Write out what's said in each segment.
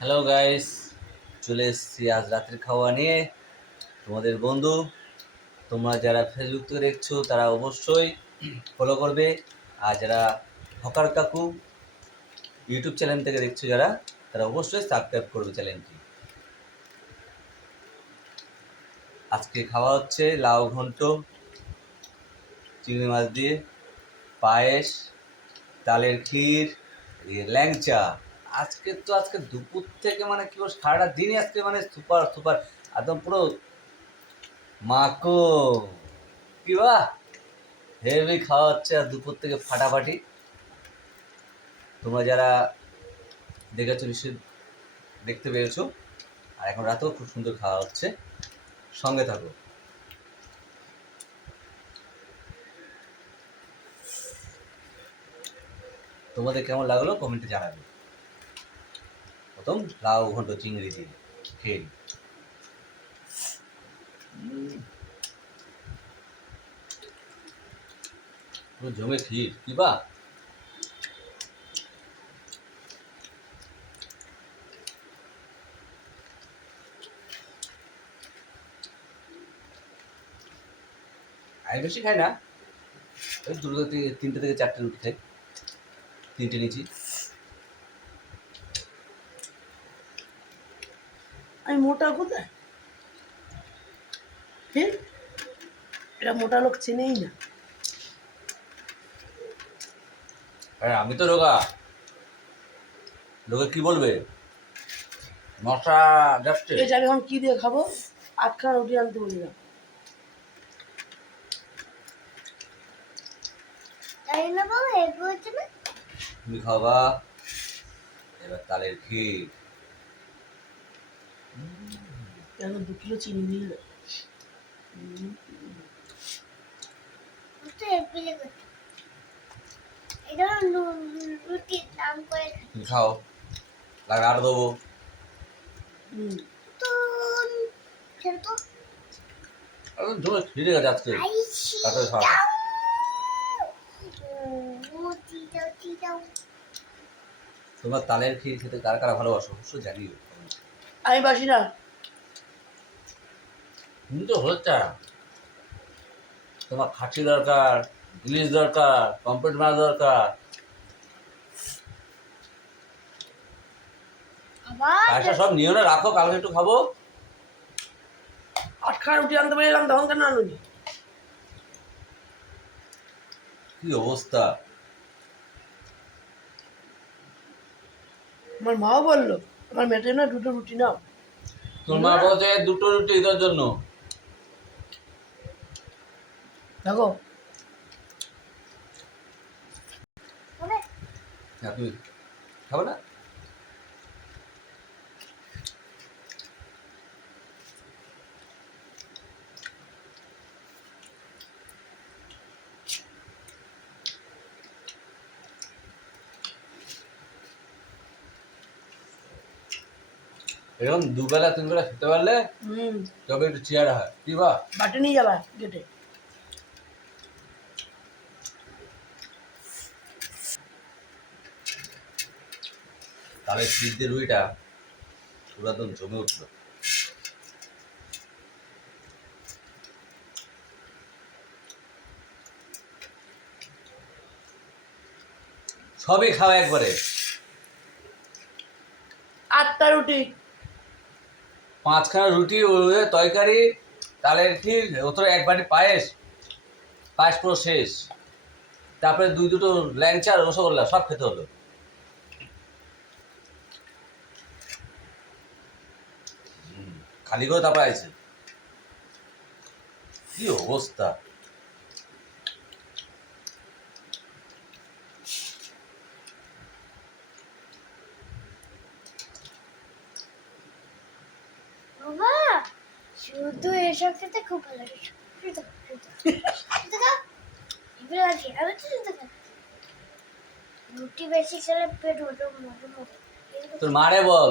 Hello guys চলে এসেছি আজ রাত্রির খাওয়া নিয়ে। তোমাদের বন্ধু, তোমরা যারা ফেসবুক থেকে দেখছ, তারা অবশ্যই ফলো করবে। আর যারা হকার কাকু ইউটিউব চ্যানেল থেকে দেখছ যারা, তারা অবশ্যই সাবস্ক্রাইব করবে চ্যানেলটি আজকে খাওয়া হচ্ছে লাউ ঘন্ট, চিংড়ি মাছ দিয়ে, পায়েস তালের ক্ষীর ল্যাংচা। আজকে তো আজকে দুপুর থেকে মানে কি বলব, সারাটা দিনই আজকে মানে সুপার সুপার, একদম পুরো মাকো কি বা? হেভি খাওয়া হচ্ছে আর দুপুর থেকে ফাটাফাটি। তোমরা যারা দেখেছ নিশ্চয়ই দেখতে পেয়েছ। আর এখন রাতেও খুব সুন্দর খাওয়া হচ্ছে। সঙ্গে থাকো। তোমাদের কেমন লাগল? কমেন্টে জানাবে। প্রথম লাউ ঘন্ট চিংড়ি দিয়ে খেয়ে জমে ক্ষীর, কি বা? বেশি খাই না। ওই দুটো তিনটে থেকে চারটে রুটি খাই। তিনটে নিচ্ছি আমি মোটা কোথায় ঠিক এটা মোটা লোক চেনেই না। আমি তো রোগা। লোকে কি বলবে? মশা যাচ্ছে। এই যে আমি এখন কি দিয়ে খাব? আটখানা রুটি আনতে বললাম তাই না বাবা না? তুমি খাবা। এবার তালের ক্ষীর। এখন দু কিলো চিনি নিল? তো এপিলে করতে। এটা লু- লু- রুটির দাম করে খাই। তুমি খাও লাগে আর দেবো। গেছে আজকে। তাতে খাও। তোমার তালের ক্ষীর খেতে কার কারা ভালোবাসো? অবশ্যই জানিও। আমি বাসি না। তুমি তো হচ্ছে। তোমার খাঁচি দরকার ইলিশ দরকার কমপ্লিট মাছ দরকার। আবার সব নিও না রাখো কালকে একটু খাব। আটখানা রুটি আনতে বললাম তখন কেন আনুনি কি অবস্থা? আমার মাও বলল আমার মেটে না দুটো রুটি নাও। তোমার বলছে দুটো রুটি তোর জন্য। দেখো। খাবে না? এরকম দুবেলা তিন বেলা খেতে পারলে হুম। তবে একটু চেয়ার হয়। কি বা? বাটে নিয়ে যাবা গেটে। তাহলে সিদ্ধের রুইটা পুরাতন জমে উঠল। সবই খাওয়া একবারে। আটটা রুটি। পাঁচখানা রুটি তরকারি তালের ক্ষীর ওতর এক বাটি পায়েস? পায়েস পুরো শেষ। তারপরে দুই দুটো ল্যাংচা রসগোল্লা সব খেতে হলো। খালি করে তারপরে আইছে। কি অবস্থা? শুধু এসব খেতে খুব ভালো লাগে। রুটি বেশি খেলে পেট মোটো মোটো মোটো তোর মারে বল।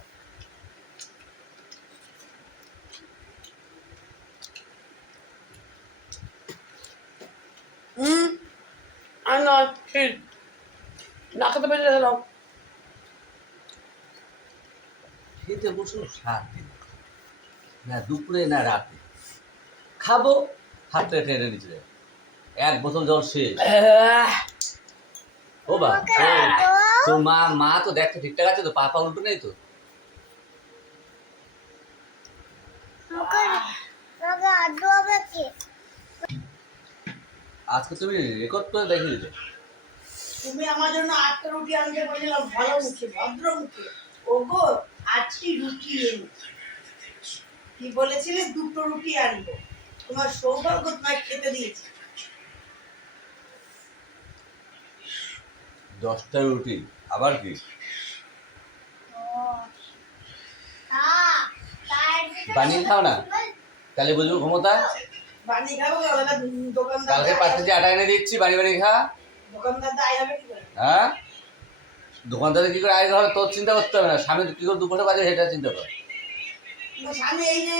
আর নয় ঠিক না খেতে পেরে গেলাম খেতে বসো সাত দিন। না দুপুরে না রাতে। খাব হাতটা টেনে নিচে। এক বোতল জল শেষ। ও বা তোর মা মা তো দেখতো ঠিকঠাক আছে তো পাপা উল্টো নেই তো আমাকে আমাকে আড্ডু হবে কি আজকে তুমি রেকর্ড করে দেখিয়ে দিলে। তুমি আমার জন্য আটটা রুটি আনতে বলেছিলাম ভালো মুখে ভদ্র মুখে। ওগো আজকে রুটি এনো কি বলেছিলে? দুটো রুটি আনব। তোমার সৌভাগ্য তোমায় খেতে দিয়েছে। দশটা রুটি আবার কি? বানিয়ে খাও না। তাহলে বুঝব ক্ষমতা কালকে পাঁচ কেজি আটা এনে দিচ্ছি বাড়ি বাড়ি খা। দোকানদার কি করে? হ্যাঁ? দোকানদারে কি করে আয় তোর চিন্তা করতে হবে না। স্বামী কি করে দুপুরে বাজে সেটা চিন্তা কর। স্বামী এই যে